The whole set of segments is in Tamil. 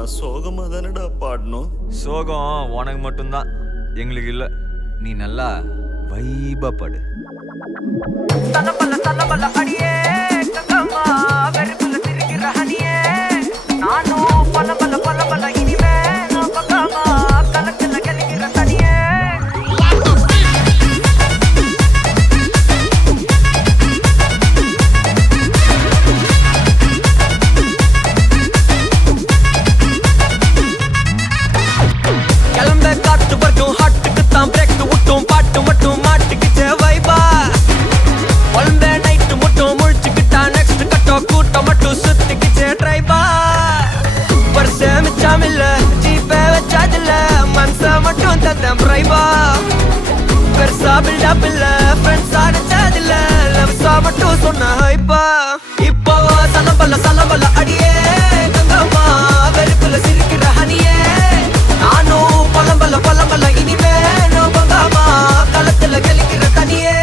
நான் சோகமா தானடா பாடணும். சோகம் உனக்கு மட்டும்தான், எங்களுக்கு இல்லை. நீ நல்லா வைபா பாடு. அடியே கங்கம்மா வெறுப்புல திரிக்கிற ஹனியே நானும் பல பல பல பல இனிமே நான் பக்கமா கலத்துல கலிக்கிற தனியே கிளம்ப காத்து வரைக்கும் ஹாட்டுக்கு தான் பிரேக் விட்டும் பாட்டு மட்டும் மாட்டுக்குச்சே வைபா ஒன்பே நைட்டு மட்டும் முழிச்சுக்கிட்டா நெக்ஸ்ட் கட்டோ கூட்டம் மட்டும் சுத்திக்கிச்சே ட்ரைபா வருஷ மிச்சாமில்ல ஜீப்பே வச்சாதில்ல மனச மட்டும் தந்தேன் பிரைபா பெருசா பில்டப் இல்ல ஃப்ரெண்ட்ஸா நினைச்சதில்ல லவ்ஸா மட்டும் சொன்ன ஹைப்பா இப்போ சலம்பல்ல அடியே கங்கம்மா வெறுப்புல சிரிக்கிற ஹனியே நானும் பழம்பல்ல இனிமே நோ பங்காமா களத்துல கலிக்கிற தனியே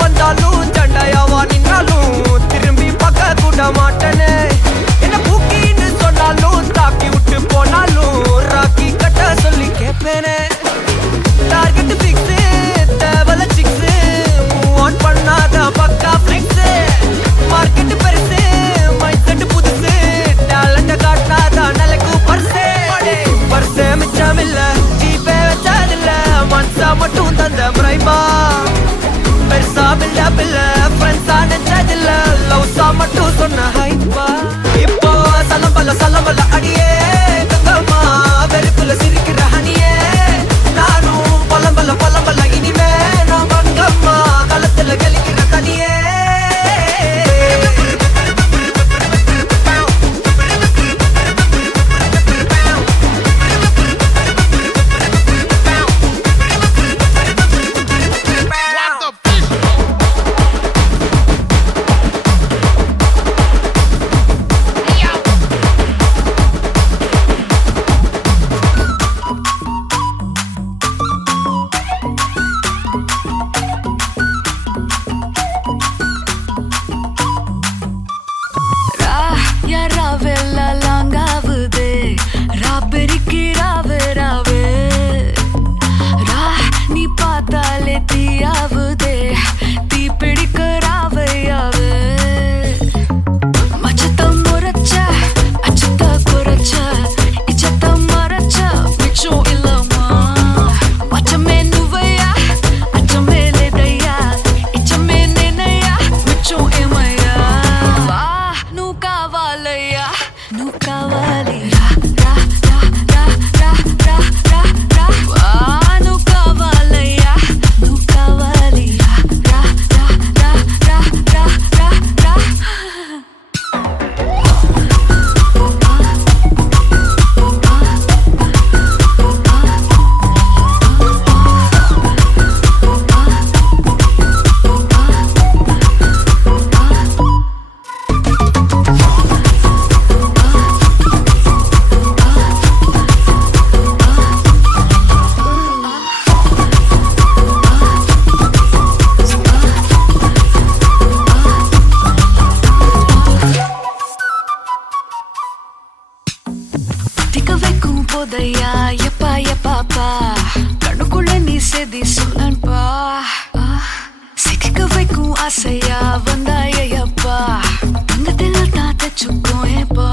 வந்தாலும் சண்டையாவா நின்னாலும் திரும்பி பார்க்க கூட மாட்டேனே என்ன பூக்கின்னு சொன்னாலும் தாக்கி விட்டு போனாலும் ராக்கி கட்ட சொல்லி கேட்பேனே டார்கெட் ஃபிக்ஸ் தேவல சிக்ஸ் மூவ் ஆன் பண்ணாத பக்கா ஃபிக்ஸ் மார்க்கெட் பெருசு மைண்ட் செட் புதுசு டேலண்ட காட்டாத நிலைக்கு பர்சே மிச்சமில்ல ஜீப்பே வச்சதில்ல மனசா மட்டும் தந்த பிரைபா பெருசா பில்டப் இல்ல ஃப்ரெண்ட்ஸா நினைச்சதில்ல லவ்ஸா மட்டும் சொன்ன ஹைப்பா இப்போ சலம்பல்ல அடியே கங்கம்மா வெறுப்புல சிரிக்கிற ஹனியே நானும் பழம்பல்ல இனிமே நான் பங்கம்மா களத்துல கலிக்கிற தனியே போதையா எப்பா எப்பாப்பா கண்ணுக்குள்ள நீ செதி சொல்லன்பா சிக்க வைக்கும் ஆசையா வந்தாயப்பா தங்கத்தில் தான் தச்சுக்கும் ஏப்பா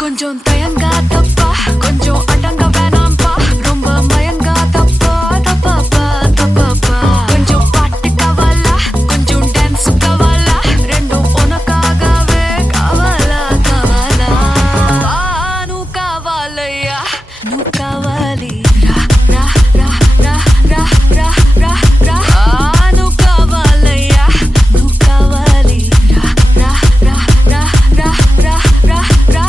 கொஞ்சம் தயங்காதப்பா கொஞ்சம் அடங்க வேணாம்பா ரொம்ப மயங்காதப்பா தப்பாப்பா தப்பாப்பா கொஞ்சம் பாட்டு கவலா கொஞ்சம் டான்ஸ் கவலா ரெண்டும் உனக்காகவே கவலா கவலா நூ నువ్వు కావాలి రా రా రా రా రా రా రా నువ్వు కావాలయ్యా నువ్వు కావాలి రా రా రా రా రా రా రా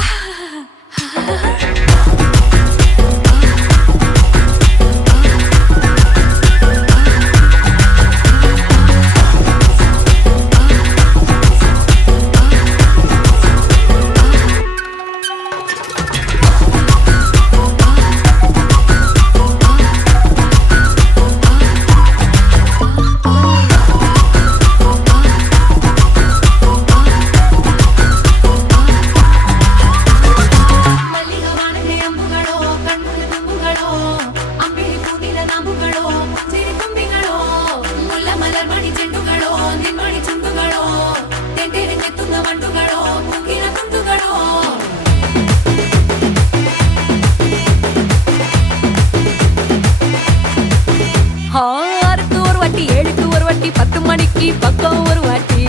ஆறுக்கு ஒரு வாட்டி 7க்கு ஒரு வாட்டி 10 மணிக்கு பக்கம் ஒரு வாட்டி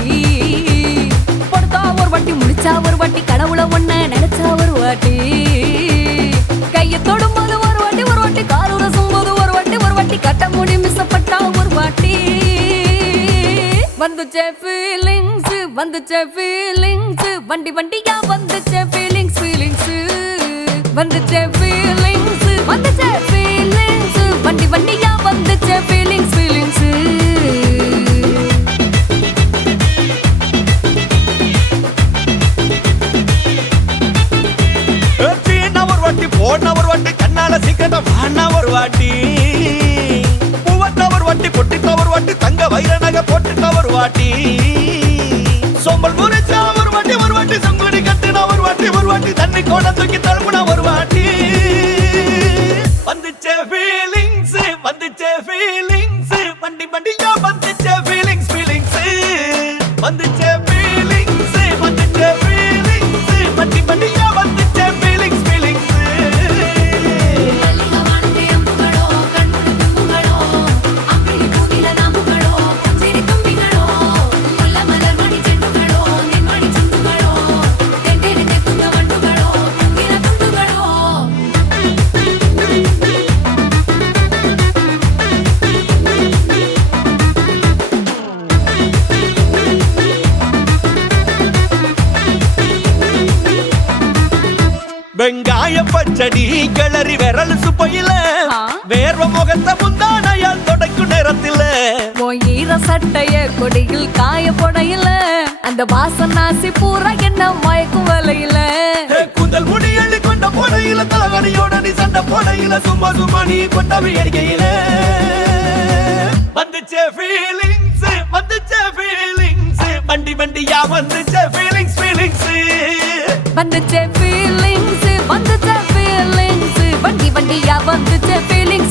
படுத்தா ஒரு வாட்டி முடிச்சா ஒரு வாட்டி கடவுளை ஒண்ண நினைச்சா ஒரு வாட்டி கையை தொடும்போது ஒரு வாட்டி கார் உரசும் போது ஒரு வாட்டி கட்ட முடி மிஸ்ஸப்பட்டா ஒரு வாட்டி வந்துச்சே ஃபீலிங்ஸ் வண்டி வண்டியா வந்துச்சே ஃபீலிங்ஸ் வந்துச்சே ஃபீலிங்ஸ் வண்டி வண்டியா வந்துச்சே ஃபீலிங்ஸ் ஒரு வாட்டி போன ஒரு வாட்டி கண்ணால சிக்கன வாண்ணா ஒரு வாட்டி பூவட்ட ஒரு வாட்டி பொட்டிட்ட ஒரு வாட்டி தங்க வைர நகை போட்டுட்ட ஒரு வாட்டி சோம்பல் முறைச்சா ஒரு வாட்டி சங்குடி கட்டின ஒரு வாட்டி தண்ணி கோட தூக்கி தழுப்புன ஒரு வாட்டி வந்துச்சே ஃபீலிங்ஸ் வண்டி வண்டியா வந்துச்சே ஃபீலிங்ஸ் வந்துச்சே ஃபீலிங்ஸ் வண்டி வண்டியா வந்துச்சே ஃபீலிங்ஸ் வெங்காய பச்சடி கிளறி விரல் சுப்பையில வேர்வ முகத்தை முந்தானையால் தொடக்கும் நேரத்தில ஈர சட்டைய கொடியில் காய பொடையில அந்த வாசனாசி பூரா என்ன மயக்கும் வலையில கூந்தல் முடி அள்ளி கொண்ட பொடையில தலகடியோட நீ சண்டை பொடையில சும்மா நீ கொண்டவி அடிக்கையில வந்துச்சே ஃபீலிங்ஸ் வண்டி வண்டியா வந்துச்சே ஃபீலிங்ஸ் வந்துச்சே ஃபீலிங்ஸ் வண்டி வண்டியா வந்துச்சே ஃபீலிங்ஸ்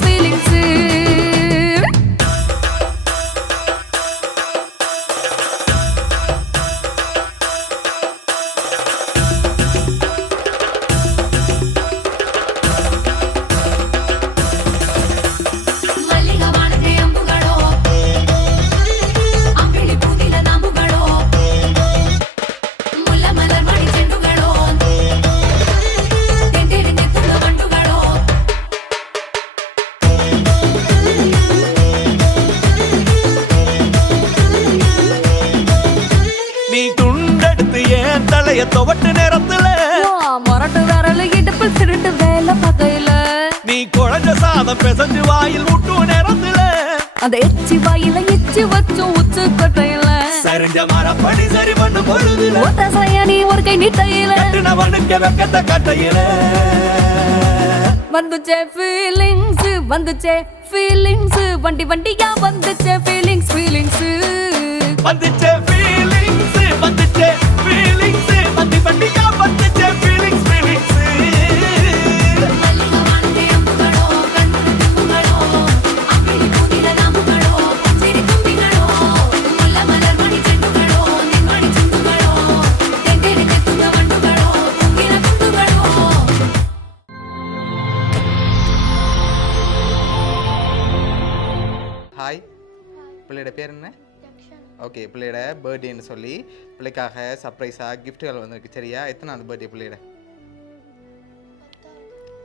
துவட்டு நேரத்துல மொரட்டு விரல் இடுப்பில் திருட்டு வேலை பகையில நீ குழஞ்ச சாதம் பிசைஞ்சு வாயில் விட்டு நேரத்துல அந்த எச்சி வாயில எச்சி வச்சும் உச்சு கொட்டையில சரிஞ்ச மரப்படி சரி பண்ணு பொழுதுல ஓட்ட சையனி ஒரு கை நீட்டையில கட்டினவனுக்கு வெக்கத்தை கட்டையில வந்துச்சே ஃபீலிங்ஸ் வண்டி வண்டியா வந்துச்சே ஃபீலிங்ஸ் வந்துச்சே ஃபீலிங்ஸ் வண்டி வண்டியா வந்துச்சே ஃபீலிங்ஸ் ஹாய், பிள்ளையோட பேர் என்ன? ஓகே, பிள்ளையோட பர்த்டேன்னு சொல்லி பிள்ளைக்காக சர்ப்ரைஸாக கிஃப்ட்டுகள் வந்துருக்கு. சரியா? எத்தனாவது பர்த்டே பிள்ளையோட?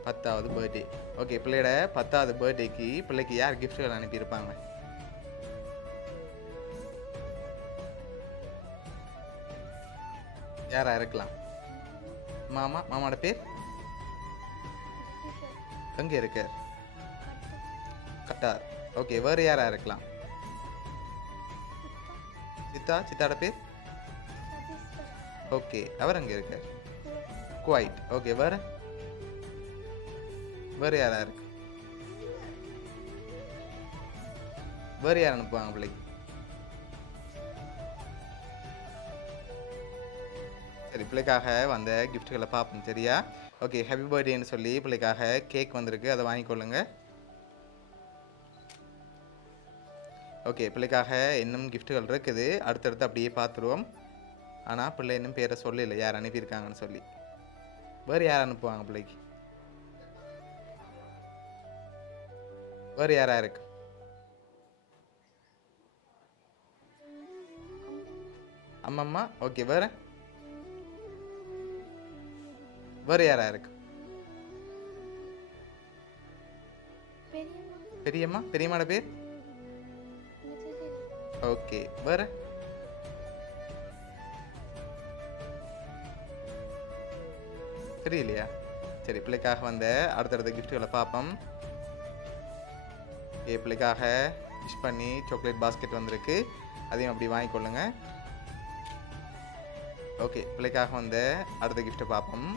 10வது பர்த்டே. ஓகே, பிள்ளையோட 10வது பர்த்டேக்கு பிள்ளைக்கு யார் கிஃப்ட்கள் அனுப்பியிருப்பாங்க? யாரா இருக்கலாம்? மாமா. மாமாவோட பேர் எங்க இருக்கார்? கட்டார். ஓகே, வேறு யாரா இருக்கலாம்? சித்தா. சித்தாட பேர் ஓகே, அவர் அங்கே இருக்கார். குவைட். ஓகே, வேறு வேறு யாரா இருக்கு? வேறு யார் அனுப்புவாங்க பிள்ளைக்கு? சரி, பிள்ளைக்காக வந்த கிஃப்ட்டுகளை பார்ப்போம். சரியா? ஓகே, ஹாப்பி பர்த்டேன்னு சொல்லி பிள்ளைக்காக கேக் வந்திருக்கு, அதை வாங்கிக்கொள்ளுங்க. ஓகே, பிள்ளைக்காக இன்னும் கிஃப்ட்டுகள் இருக்குது, அடுத்தடுத்து அப்படியே பார்த்துருவோம். ஆனால் பிள்ளை இன்னும் பேரை சொல்லலை யார் அனுப்பியிருக்காங்கன்னு சொல்லி. வேறு யார் அனுப்புவாங்க பிள்ளைக்கு? வேறு யாரா இருக்கு? அம்மம்மா. ஓகே, வேறு வேறு யாரா இருக்கு? பெரியம்மா. பெரியம்மாட பேர் ஓகே, வேறு தெரியலையா? சரி, பிள்ளைக்காக வந்த அடுத்தடுத்த கிஃப்ட்டுகளை பார்ப்போம். பிள்ளைக்காக விஷ் பண்ணி சாக்லேட் பாஸ்கெட் வந்திருக்கு, அதையும் அப்படி வாங்கிக்கொள்ளுங்க. ஓகே, பிள்ளைக்காக வந்த அடுத்த கிஃப்ட்டை பார்ப்போம்.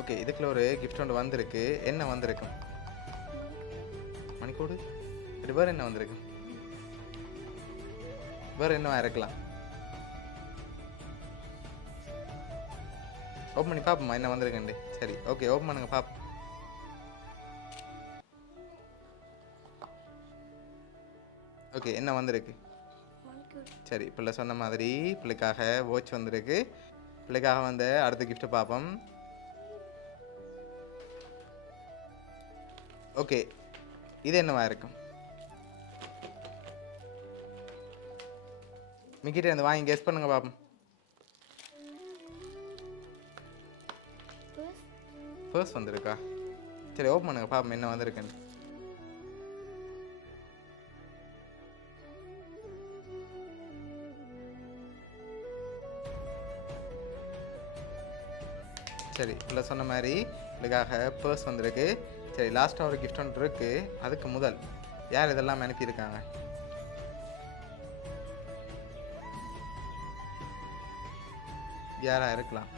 ஓகே, இதுக்குள்ள ஒரு கிஃப்ட் ஒன்று வந்திருக்கு. என்ன வந்திருக்கும்? மணிக்கூடு. சரி, வேறு என்ன வந்திருக்கு? வேறு என்ன இருக்கலாம்? ஓப்பன் பண்ணி பார்ப்போம்மா என்ன வந்திருக்கேன். சரி, ஓகே, ஓப்பன் பண்ணுங்க பார்ப்போம். ஓகே, என்ன வந்திருக்கு? சரி, பிள்ளை சொன்ன மாதிரி பிள்ளைக்காக வாட்ச் வந்திருக்கு. பிள்ளைக்காக வந்த அடுத்த கிஃப்ட்டை பார்ப்போம். ஓகே, இது என்னவா இருக்கும்? மிக்கிட்ட இருந்து வாங்கி கெஸ் பண்ணுங்க பார்ப்போம். பர்ஸ் வந்திருக்கா? சரி, ஓப்பன் பண்ணுங்க பார்ப்போம் என்ன வந்திருக்குன்னு. சரி, இல்லை சொன்ன மாதிரி இதுக்காக பர்ஸ் வந்திருக்கு. சரி, லாஸ்ட்டாக ஒரு கிஃப்ட் ஒன்று இருக்குது. அதுக்கு முதல் யார் இதெல்லாம் அனுப்பியிருக்காங்க? யாரா இருக்கலாம்?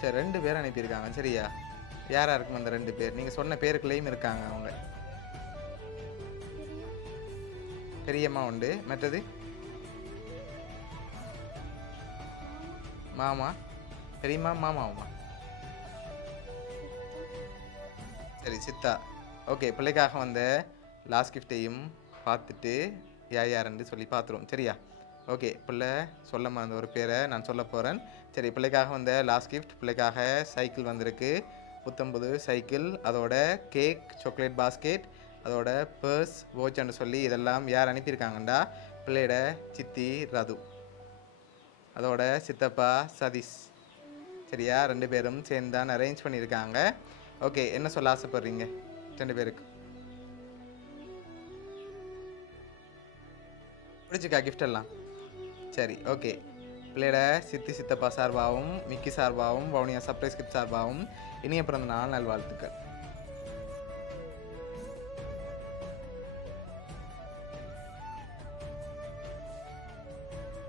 சரி, 2 பேர் அனுப்பியிருக்காங்க. சரியா? யாரா இருக்கும் அந்த 2 பேர்? நீங்கள் சொன்ன பேருக்குள்ளேயும் இருக்காங்க அவங்க. பெரியம்மா உண்டு, மற்றது மாமா. பெரியம்மா மாமாவுமா? சரி, சித்தா. ஓகே, பிள்ளைக்காக வந்த லாஸ்ட் கிஃப்டையும் பார்த்துட்டு யாருன்னு சொல்லி பார்த்துருவோம். சரியா? ஓகே, பிள்ளை சொல்ல மறந்த ஒரு பேரை நான் சொல்ல போகிறேன். சரி, பிள்ளைக்காக வந்த லாஸ்ட் கிஃப்ட், பிள்ளைக்காக சைக்கிள் வந்திருக்கு, 19 சைக்கிள், அதோட கேக், சாக்லேட் பாஸ்கெட், அதோட பர்ஸ், வாட்ச்னு சொல்லி இதெல்லாம் யார் அனுப்பியிருக்காங்கண்டா பிள்ளையோட சித்தி ரது, அதோட சித்தப்பா சதீஷ். சரியா? 2 பேரும் சேர்ந்து தான் அரேஞ்ச் பண்ணியிருக்காங்க. ஓகே, என்ன சொல்ல ஆசைப்படுறீங்க 2 பேருக்கு? பிடிச்சிக்கா கிஃப்ட் எல்லாம்? சரி, ஓகே. பிள்ளையோட சித்தி சித்தப்பா சார்பாகவும் மிக்கி சார்பாகவும் வவுனியா சர்ப்ரைஸ் கிஃப்ட் சார்பாகவும் இனிய பிறந்த நாள் நல்வாழ்த்துக்கள்.